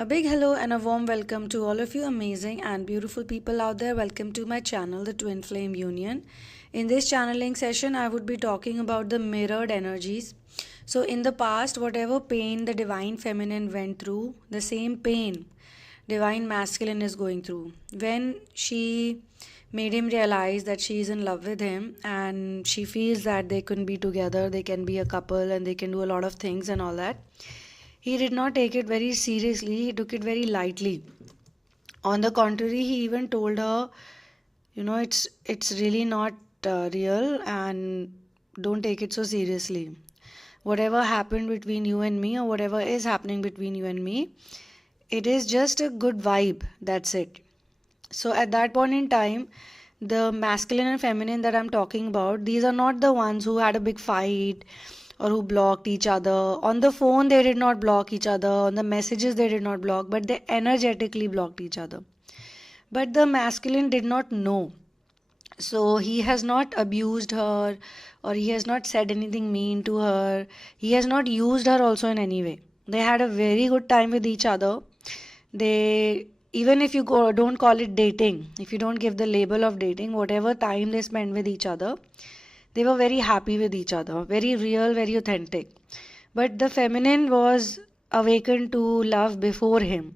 A big hello and a warm welcome to all of you amazing and beautiful people out there. Welcome to my channel, the Twin Flame Union. In this channeling session, I would be talking about the mirrored energies. So, in the past, whatever pain the divine feminine went through, the same pain divine masculine is going through. When she made him realize that she is in love with him and she feels that they can be together, they can be a couple, and they can do a lot of things and all that, he did not take it very seriously, he took it very lightly. On the contrary, he even told her, it's really not real, and don't take it so seriously. Whatever happened between you and me, or whatever is happening between you and me, it is just a good vibe. That's it. So at that point in time, the masculine and feminine that I'm talking about, these are not the ones who had a big fight or who blocked each other. On the phone, they did not block each other. On the messages, they did not block, but they energetically blocked each other. But the masculine did not know. So he has not abused her, or he has not said anything mean to her. He has not used her also in any way. They had a very good time with each other. They, even if you don't call it dating, if you don't give the label of dating, whatever time they spend with each other, they were very happy with each other, very real, very authentic. But the feminine was awakened to love before him.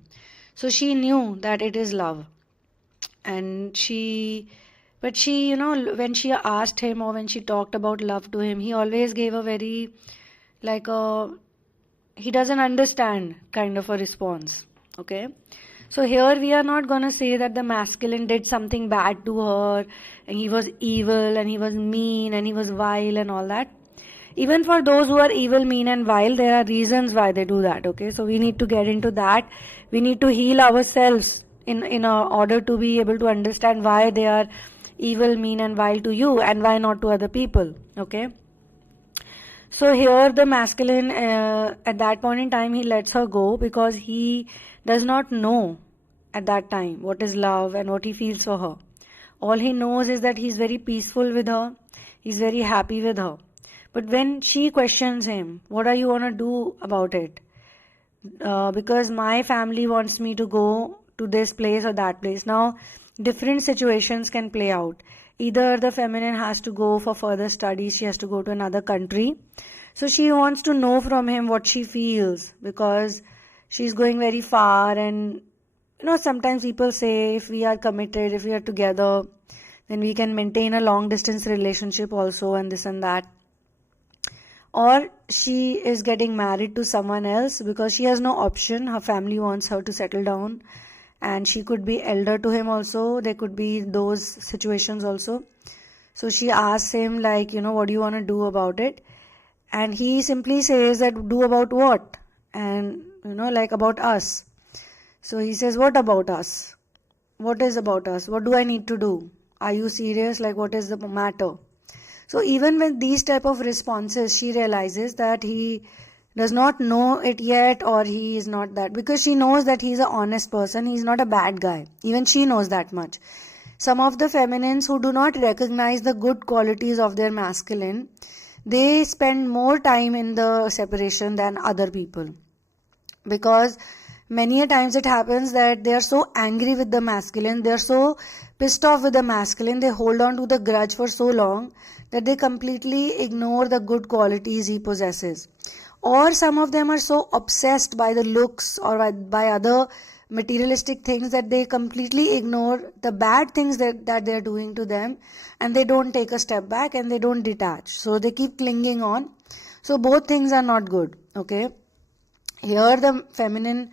So she knew that it is love. And but she, when she asked him or when she talked about love to him, he always gave a very, like a, he doesn't understand kind of a response. Okay. So here we are not gonna say that the masculine did something bad to her and he was evil and he was mean and he was vile and all that. Even for those who are evil, mean and vile, there are reasons why they do that. Okay, so we need to get into that. We need to heal ourselves in order to be able to understand why they are evil, mean and vile to you and why not to other people. Okay. So here the masculine, at that point in time, he lets her go because he does not know at that time what is love and what he feels for her. All he knows is that he's very peaceful with her, he's very happy with her. But when she questions him, what are you going to do about it? Because my family wants me to go to this place or that place. Now, different situations can play out. Either the feminine has to go for further studies, she has to go to another country. So she wants to know from him what she feels because she's going very far. And sometimes people say if we are committed, if we are together, then we can maintain a long distance relationship also, and this and that. Or she is getting married to someone else because she has no option. Her family wants her to settle down, and she could be elder to him also. There could be those situations also. So she asks him, like, what do you want to do about it? And he simply says that, do about what? And, like about us. So he says, what about us? What is about us? What do I need to do? Are you serious? Like, what is the matter? So even with these type of responses, she realizes that he does not know it yet, or he is not that, because she knows that he's an honest person, he's not a bad guy. Even she knows that much. Some of the feminines who do not recognize the good qualities of their masculine, they spend more time in the separation than other people, because many a times it happens that they are so angry with the masculine, they are so pissed off with the masculine, they hold on to the grudge for so long that they completely ignore the good qualities he possesses. Or some of them are so obsessed by the looks or by other materialistic things that they completely ignore the bad things that they are doing to them, and they don't take a step back and they don't detach. So they keep clinging on. So both things are not good. Okay. Here the feminine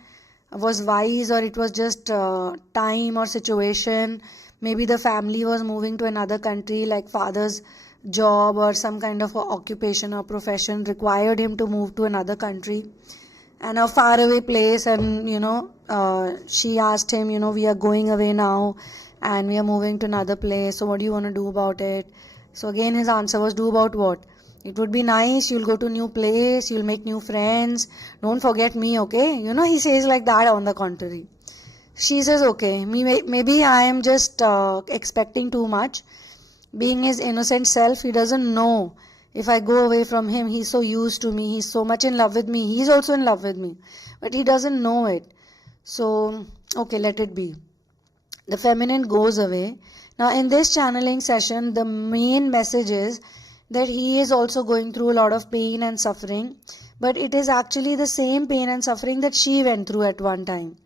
was wise, or it was just time or situation. Maybe the family was moving to another country, like father's job or some kind of occupation or profession required him to move to another country and a faraway place. And she asked him, we are going away now and we are moving to another place, so what do you want to do about it? So again his answer was, do about what? It would be nice, you'll go to new place, you'll make new friends, don't forget me, okay? He says like that. On the contrary, she says, okay, maybe I am just expecting too much. Being his innocent self, he doesn't know if I go away from him, he's so used to me, he's so much in love with me, he's also in love with me, but he doesn't know it. So, okay, let it be. The feminine goes away. Now, in this channeling session, the main message is that he is also going through a lot of pain and suffering, but it is actually the same pain and suffering that she went through at one time.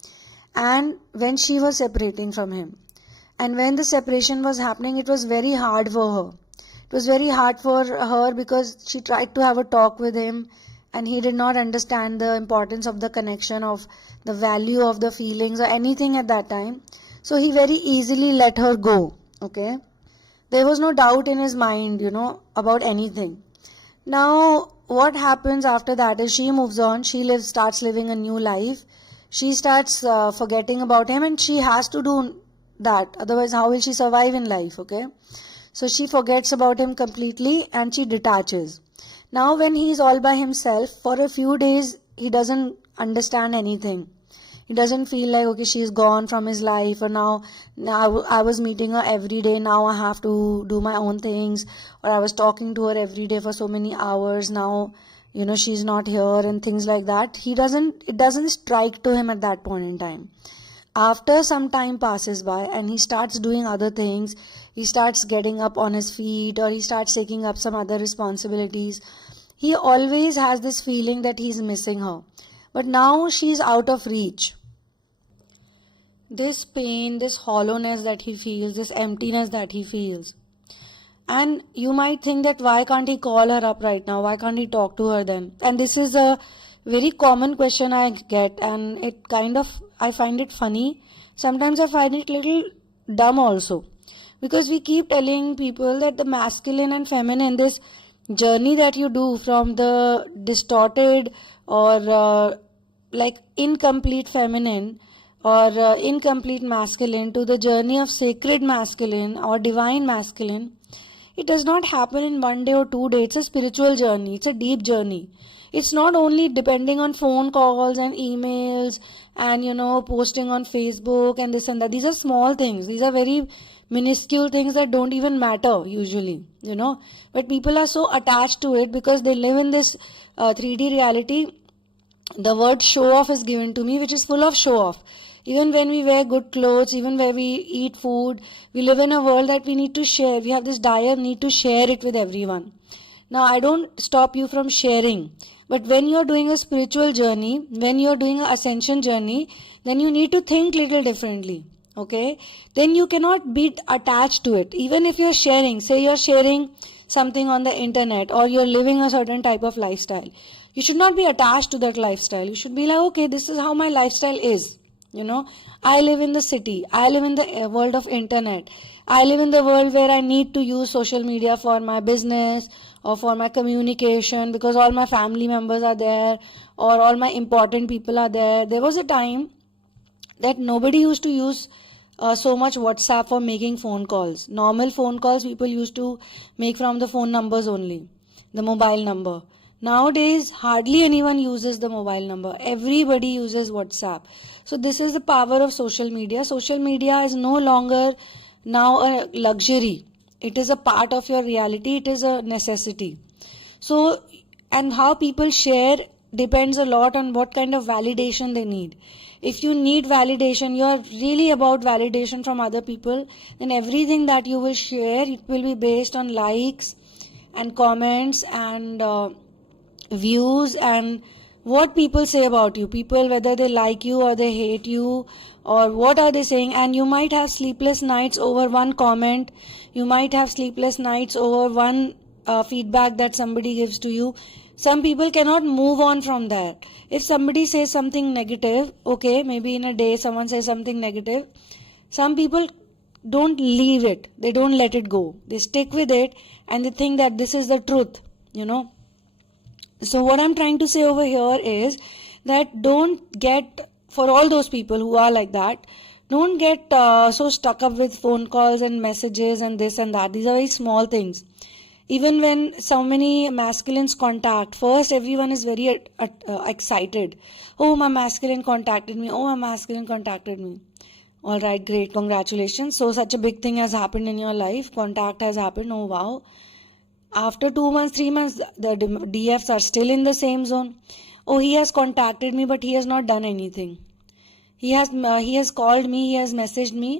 And when she was separating from him, and when the separation was happening, it was very hard for her. It was very hard for her because she tried to have a talk with him, and he did not understand the importance of the connection, of the value of the feelings or anything at that time. So he very easily let her go. Okay, there was no doubt in his mind, about anything. Now, what happens after that is she moves on, starts living a new life. She starts forgetting about him, and she has to do that. Otherwise, how will she survive in life? Okay. So she forgets about him completely and she detaches. Now, when he is all by himself, for a few days, he doesn't understand anything. He doesn't feel like, okay, she's gone from his life, or now I was meeting her every day, now I have to do my own things, or I was talking to her every day for so many hours, now she's not here, and things like that. It doesn't strike to him at that point in time. After some time passes by and he starts doing other things, he starts getting up on his feet, or he starts taking up some other responsibilities, he always has this feeling that he's missing her. But now she's out of reach. This pain, this hollowness that he feels, this emptiness that he feels. And you might think that why can't he call her up right now? Why can't he talk to her then? And this is a very common question I get, and I find it funny. Sometimes I find it little dumb also. Because we keep telling people that the masculine and feminine, this journey that you do from the distorted or like incomplete feminine or incomplete masculine to the journey of sacred masculine or divine masculine, it does not happen in 1 day or 2 days. It's a spiritual journey. It's a deep journey. It's not only depending on phone calls and emails and posting on Facebook and this and that. These are small things. These are very minuscule things that don't even matter usually, but people are so attached to it because they live in this 3D reality. The word show off is given to me, which is full of show off. Even when we wear good clothes, even when we eat food, we live in a world that we need to share. We have this dire need to share it with everyone. Now, I don't stop you from sharing, but when you're doing a spiritual journey, when you're doing an ascension journey, then you need to think little differently. Okay, then you cannot be attached to it. Even if you're sharing, say you're sharing something on the internet, or you're living a certain type of lifestyle, you should not be attached to that lifestyle. You should be like, okay, this is how my lifestyle is. I live in the city, I live in the world of internet, I live in the world where I need to use social media for my business or for my communication, because all my family members are there or all my important people are there. There was a time that nobody used to use so much WhatsApp for making phone calls. Normal phone calls people used to make from the phone numbers only, the mobile number. Nowadays, hardly anyone uses the mobile number. Everybody uses WhatsApp. So this is the power of social media. Social media is no longer now a luxury. It is a part of your reality. It is a necessity. So, and how people share depends a lot on what kind of validation they need. If you need validation, you are really about validation from other people, then everything that you will share, it will be based on likes and comments and views and what people say about you. People, whether they like you or they hate you, or what are they saying. And you might have sleepless nights over one comment. You might have sleepless nights over one feedback that somebody gives to you. Some people cannot move on from that. If somebody says something negative, okay, maybe in a day someone says something negative, some people don't leave it. They don't let it go. They stick with it and they think that this is the truth, So what I'm trying to say over here is that don't get, for all those people who are like that, don't get so stuck up with phone calls and messages and this and that. These are very small things. Even when so many masculines contact, first everyone is very excited. Oh, my masculine contacted me. Oh, my masculine contacted me. All right, great. Congratulations. So such a big thing has happened in your life. Contact has happened. Oh, wow. After 2 months, 3 months, the DFs are still in the same zone. Oh, he has contacted me, but he has not done anything. he has called me, he has messaged me,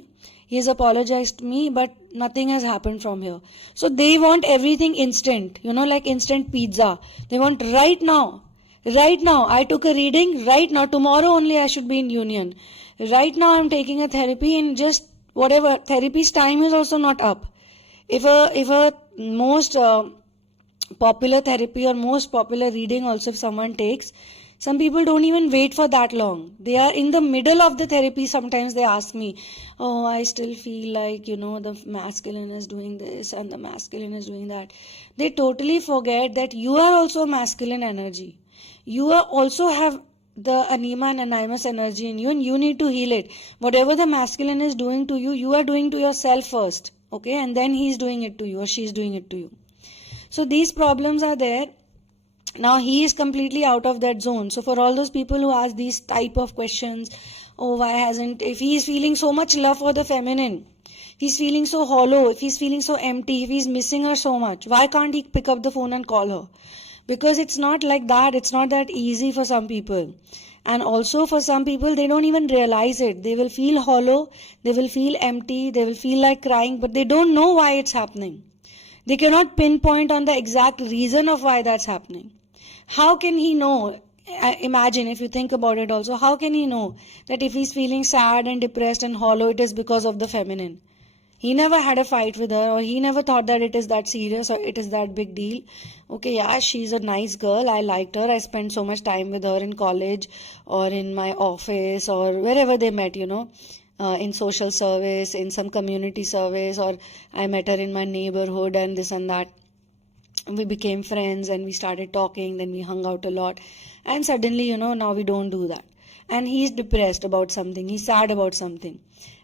he has apologized to me, but nothing has happened from here. So they want everything instant, like instant pizza. They want right now. Right now, I took a reading. Right now, tomorrow only I should be in union. Right now, I'm taking a therapy, and just whatever therapy's time is also not up. If a most popular therapy or most popular reading also if someone takes, some people don't even wait for that long. They are in the middle of the therapy. Sometimes they ask me, oh, I still feel like the masculine is doing this and the masculine is doing that. They totally forget that you are also a masculine energy. You are also have the anima and animus energy in you, and you need to heal it. Whatever the masculine is doing to you, you are doing to yourself first, okay, and then he's doing it to you or she's doing it to you. So these problems are there. Now he is completely out of that zone. So for all those people who ask these type of questions, oh, why hasn't, if he is feeling so much love for the feminine, if he's feeling so hollow, if he's feeling so empty, if he's missing her so much, why can't he pick up the phone and call her? Because it's not like that. It's not that easy for some people. And also for some people, they don't even realize it. They will feel hollow, they will feel empty, they will feel like crying, but they don't know why it's happening. They cannot pinpoint on the exact reason of why that's happening. How can he know? Imagine, if you think about it also, how can he know that if he's feeling sad and depressed and hollow, it is because of the feminine? He never had a fight with her, or he never thought that it is that serious or it is that big deal. Okay, yeah, she's a nice girl. I liked her. I spent so much time with her in college or in my office or wherever they met, in social service, in some community service, or I met her in my neighborhood and this and that. We became friends and we started talking, then we hung out a lot. And suddenly, now we don't do that. And he's depressed about something, he's sad about something.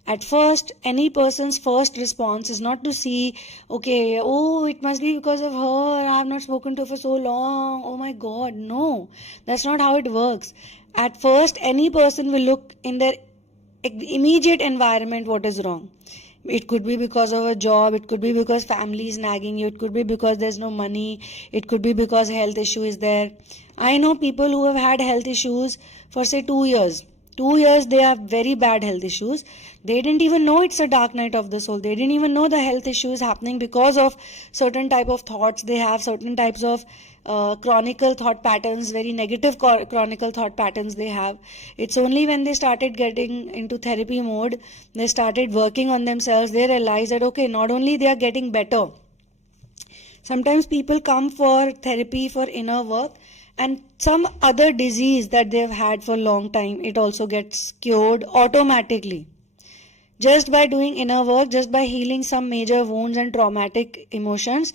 At first, any person's first response is not to see, okay, oh, it must be because of her, I have not spoken to her for so long, oh my god. No, that's not how it works. At first, any person will look in their immediate environment what is wrong. It could be because of a job, it could be because family is nagging you, it could be because there's no money, it could be because health issue is there. I know people who have had health issues for say 2 years. 2 years they have very bad health issues. They didn't even know it's a dark night of the soul. They didn't even know the health issue is happening because of certain type of thoughts they have, certain types of chronicle thought patterns, very negative chronicle thought patterns they have. It's only when they started getting into therapy mode, they started working on themselves, they realized that okay, not only they are getting better. Sometimes people come for therapy for inner work, and some other disease that they've had for a long time, it also gets cured automatically. Just by doing inner work, just by healing some major wounds and traumatic emotions,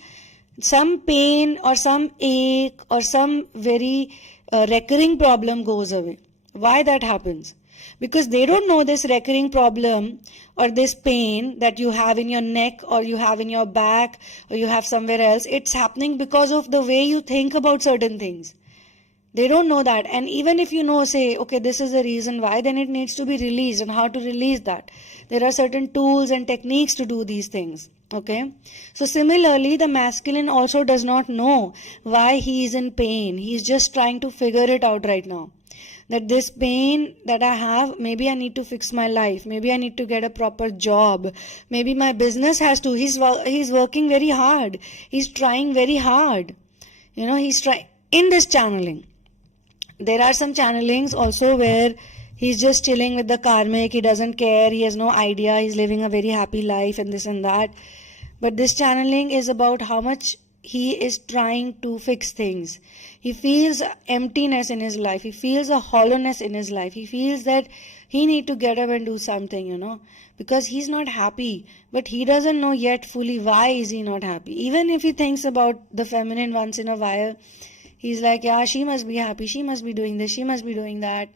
some pain or some ache or some very recurring problem goes away. Why that happens? Because they don't know this recurring problem or this pain that you have in your neck or you have in your back or you have somewhere else. It's happening because of the way you think about certain things. They don't know that. And even if you know, say, okay, this is the reason why, then it needs to be released. And how to release that? There are certain tools and techniques to do these things. Okay. So similarly, the masculine also does not know why he is in pain. He is just trying to figure it out right now. That this pain that I have, maybe I need to fix my life. Maybe I need to get a proper job. Maybe my business has to. He's working very hard. He's trying very hard. He's trying in this channeling. There are some channelings also where he's just chilling with the karmic, he doesn't care, he has no idea, he's living a very happy life and this and that. But this channeling is about how much he is trying to fix things. He feels emptiness in his life, he feels a hollowness in his life, he feels that he need to get up and do something, because he's not happy. But he doesn't know yet fully why is he not happy. Even if he thinks about the feminine once in a while, he's like, yeah, she must be happy, she must be doing this, she must be doing that,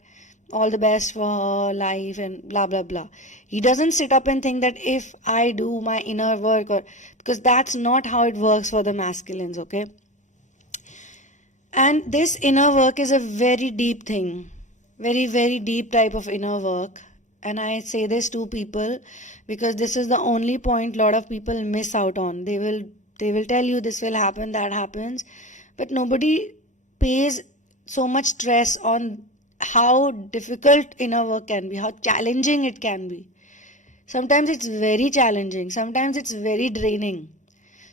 all the best for her life and blah blah blah. He doesn't sit up and think that if I do my inner work, or because that's not how it works for the masculines, okay? And this inner work is a very deep thing, very very deep type of inner work. And I say this to people because this is the only point a lot of people miss out on. They will tell you this will happen, that happens, but nobody pays so much stress on how difficult inner work can be, how challenging it can be. Sometimes it's very challenging, sometimes it's very draining.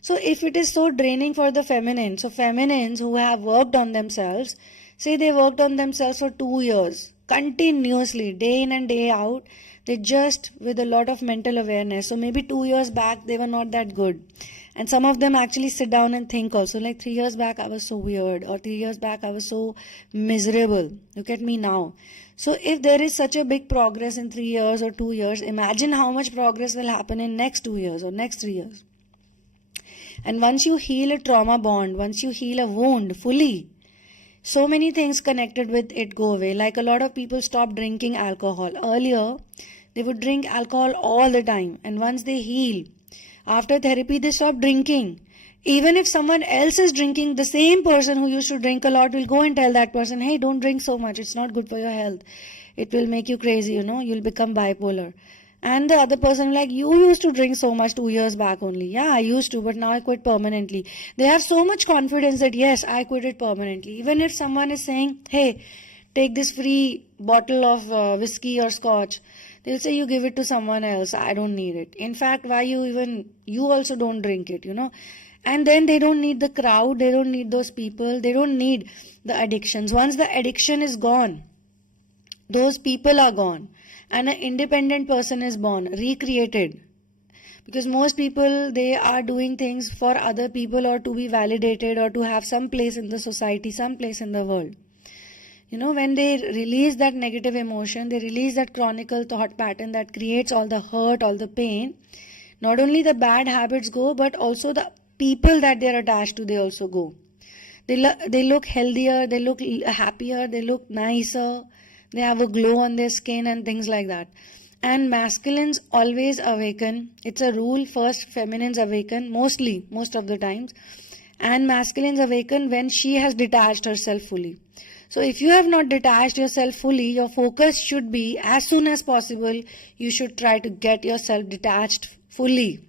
So if it is so draining for the feminine, so feminines who have worked on themselves, say they worked on themselves for 2 years, continuously, day in and day out, they just with a lot of mental awareness. So maybe 2 years back they were not that good. And some of them actually sit down and think also, like 3 years back I was so weird, or 3 years back I was so miserable. Look at me now. So if there is such a big progress in 3 years or 2 years, imagine how much progress will happen in next 2 years or next 3 years. And once you heal a trauma bond, once you heal a wound fully, so many things connected with it go away. Like a lot of people stop drinking alcohol. Earlier, they would drink alcohol all the time. And once they heal, after therapy, they stop drinking. Even if someone else is drinking, the same person who used to drink a lot will go and tell that person, hey, don't drink so much. It's not good for your health. It will make you crazy, you'll become bipolar. And the other person, like, you used to drink so much 2 years back only. Yeah, I used to, but now I quit permanently. They have so much confidence that yes, I quit it permanently. Even if someone is saying, hey, take this free bottle of whiskey or scotch, they'll say you give it to someone else. I don't need it. In fact, why you also don't drink it, And then they don't need the crowd. They don't need those people. They don't need the addictions. Once the addiction is gone, those people are gone. And an independent person is born, recreated. Because most people, they are doing things for other people or to be validated or to have some place in the society, some place in the world. When they release that negative emotion, they release that chronicle thought pattern that creates all the hurt, all the pain. Not only the bad habits go, but also the people that they're attached to, they also go. They look healthier, they look happier, they look nicer. They have a glow on their skin and things like that. And masculines always awaken. It's a rule. First, feminines awaken, most of the times. And masculines awaken when she has detached herself fully. So if you have not detached yourself fully, your focus should be, as soon as possible, you should try to get yourself detached fully.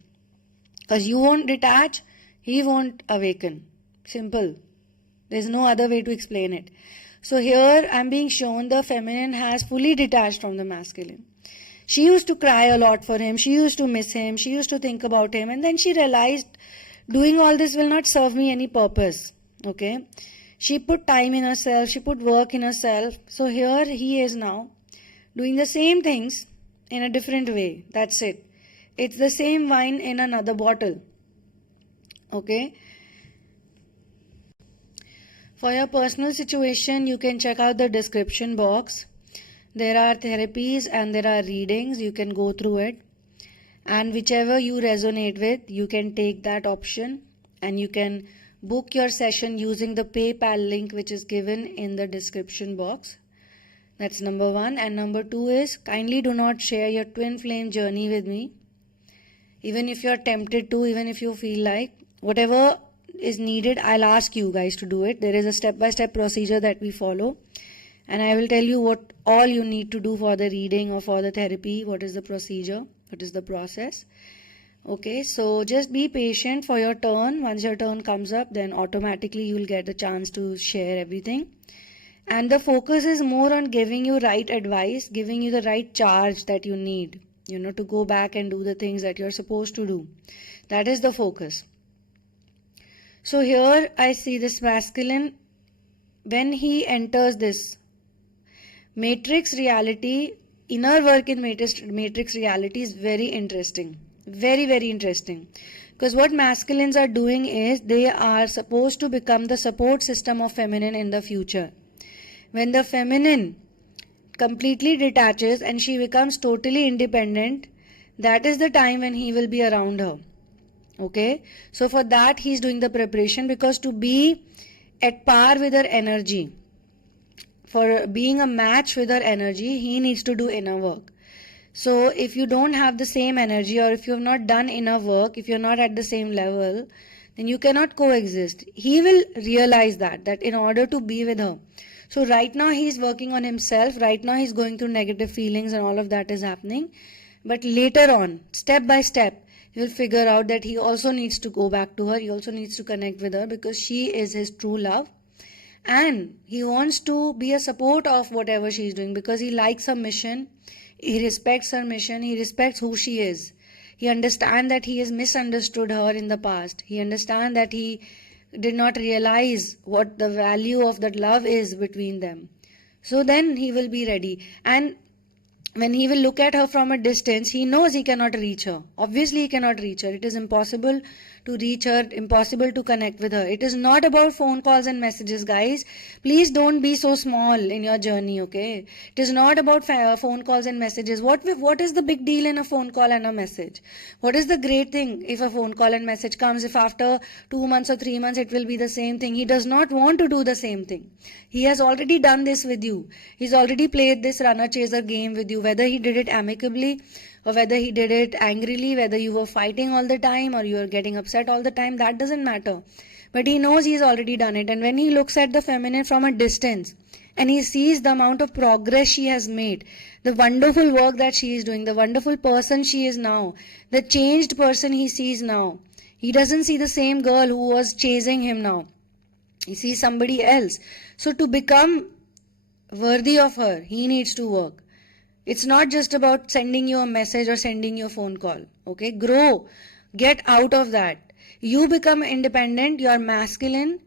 Because you won't detach, he won't awaken. Simple. There's no other way to explain it. So here I'm being shown the feminine has fully detached from the masculine. She used to cry a lot for him. She used to miss him. She used to think about him. And then she realized doing all this will not serve me any purpose. Okay. She put time in herself. She put work in herself. So here he is now doing the same things in a different way. That's it. It's the same wine in another bottle. Okay. For your personal situation, you can check out the description box. There are therapies and there are readings. You can go through it. And whichever you resonate with, you can take that option and you can book your session using the PayPal link which is given in the description box. That's number 1. And number 2 is, kindly do not share your twin flame journey with me. Even if you're tempted to, even if you feel like, whatever is needed, I'll ask you guys to do it. There is a step-by-step procedure that we follow, and I will tell you what all you need to do for the reading or for the therapy. What is the procedure, what is the process. Okay, so just be patient for your turn. Once your turn comes up, then automatically you will get the chance to share everything. And the focus is more on giving you right advice, giving you the right charge that you need, to go back and do the things that you're supposed to do. That is the focus. So here I see this masculine, when he enters this matrix reality, inner work in matrix reality is very interesting. Very, very interesting. Because what masculines are doing is, they are supposed to become the support system of feminine in the future. When the feminine completely detaches and she becomes totally independent, that is the time when he will be around her. Okay, so for that he is doing the preparation, because to be at par with her energy, for being a match with her energy, he needs to do inner work. So if you don't have the same energy, or if you have not done inner work, if you're not at the same level, then you cannot coexist. He will realize that in order to be with her. So right now he is working on himself. Right now he's going through negative feelings and all of that is happening. But later on, step by step, he will figure out that he also needs to go back to her. He also needs to connect with her, because she is his true love. and he wants to be a support of whatever she's doing because he likes her mission, he respects her mission, he respects who she is. He understands that he has misunderstood her in the past. He understands that he did not realize what the value of that love is between them. So then he will be ready. And when he will look at her from a distance, he knows he cannot reach her. Obviously, he cannot reach her. It is impossible to reach her, impossible to connect with her. It is not about phone calls and messages, guys. Please don't be so small in your journey, okay? It is not about phone calls and messages. What is the big deal in a phone call and a message? What is the great thing if a phone call and message comes, if after 2 months or 3 months it will be the same thing? He does not want to do the same thing. He has already done this with you. He's already played this runner chaser game with you, whether he did it amicably or whether he did it angrily, whether you were fighting all the time or you were getting upset all the time, that doesn't matter. But he knows he's already done it. And when he looks at the feminine from a distance and he sees the amount of progress she has made, the wonderful work that she is doing, the wonderful person she is now, the changed person he sees now, he doesn't see the same girl who was chasing him now. He sees somebody else. So to become worthy of her, he needs to work. It's not just about sending you a message or sending you a phone call. Okay, grow, get out of that. You become independent, your masculine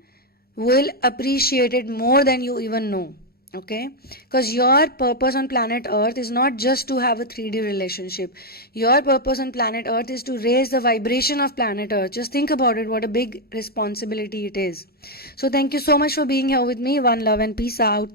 will appreciate it more than you even know. Okay, because your purpose on planet Earth is not just to have a 3D relationship. Your purpose on planet Earth is to raise the vibration of planet Earth. Just think about it, what a big responsibility it is. So thank you so much for being here with me. One love and peace out.